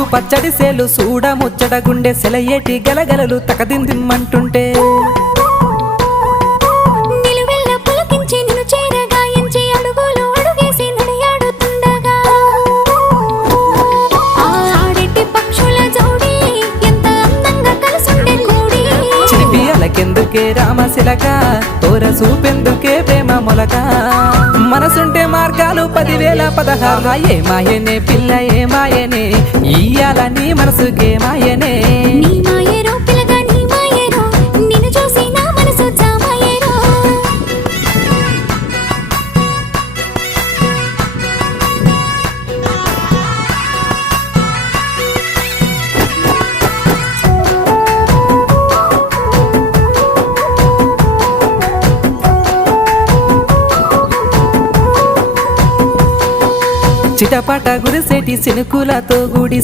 ముద్దు పచ్చడి సేలు సూడ ముచ్చట గుండె సెలయేటి గలగలలు తకదిందిమ్మంటుంటే నిలువెల్ల పులకించి నిన్ను చేరగాయించి అడుగులు అడుగేసి నడియాడుతుండగా ఆడెట్టి పక్షుల జోడి ఎంత అందంగా కలుసుండే కూడి చిలిపి అలకెందుకే రామశిలక తోర సూపెందుకే ప్రేమ మొలక మనసుంటే మార్గాలు 10,016 ఏ మాయనే పిల్ల ఏ మాయనే ఇయ్యాల నీ మనసుకే మాయనే నీ మాయేరో పిల్లగా నీ మాయేరో నిన్ను చూసి నా మనసు జామాయేరో చిటపట గురిసేటి సినుకులతో గుడి